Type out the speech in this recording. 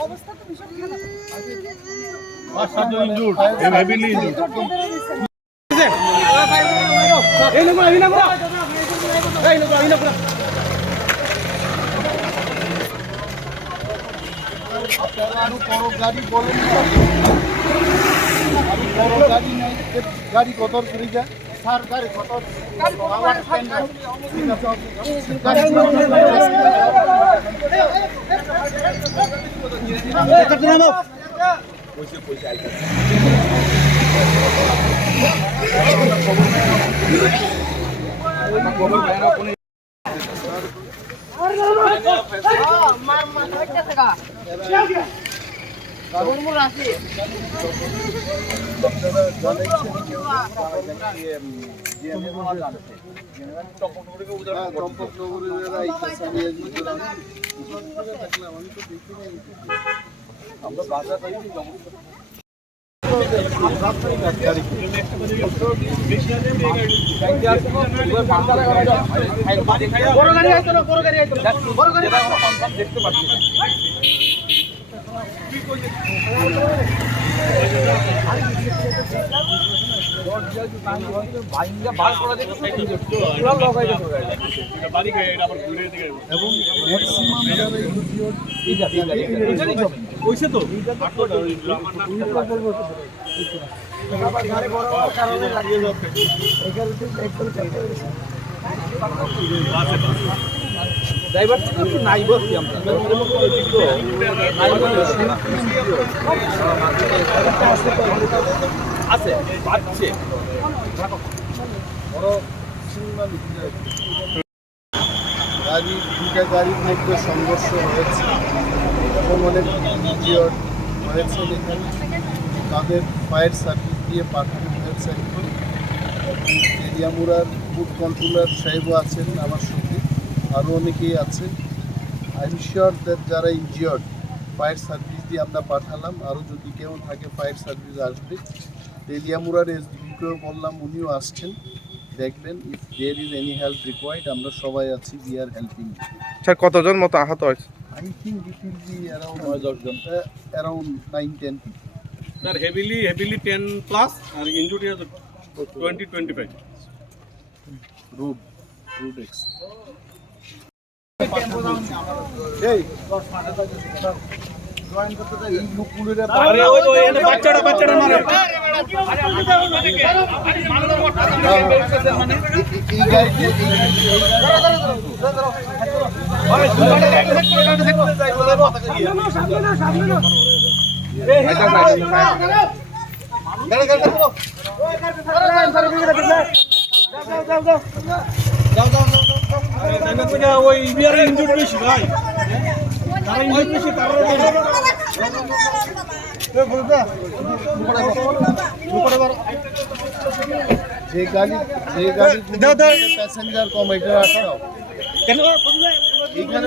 অবস্থা তো ভীষণ খারাপ। গাড়ি কত করে যায় স্যার গাড়ি কত আছে বাড়ছে গাড়ি দুইটা গাড়ির মধ্যে সংঘর্ষ হয়েছে এবং অনেক ইনজিওর্ড হয়েছে এখানে তাদের ফায়ার সার্ভিস দিয়ে পাঠানো হয়েছে তেলিয়ামুড়ার ফুড কন্ট্রোলার সাহেবও আছেন আমার সঙ্গে আরও অনেকেই আছেন আই এম শিওর দ্যাট যারা ইনজিওর্ড ফায়ার সার্ভিস দিয়ে আমরা পাঠালাম আরও যদি কেউ থাকে ফায়ার সার্ভিস আসবে তেলিয়ামুড়ার এসডিপিকেও বললাম উনিও আসছেন দেখবেন if there is any help required আমরা সবাই আছি উই আর হেল্পিং স্যার কতজন মতো আহত হয়েছে I think it will be around 9-10 people. Sir, heavily 10 plus and injured is 20-25. Road X. Hey, join করতে যাই এই লুকুলের আরে ওই বাচ্চাটা মারে এই গাড়ি ওই ইন্ডিয়ার ইনজুরি বেশি ভাই তারা ইনজুরি বেশি তারা যে গাড়ি প্যাসেঞ্জার কম এটা আসো এইখানে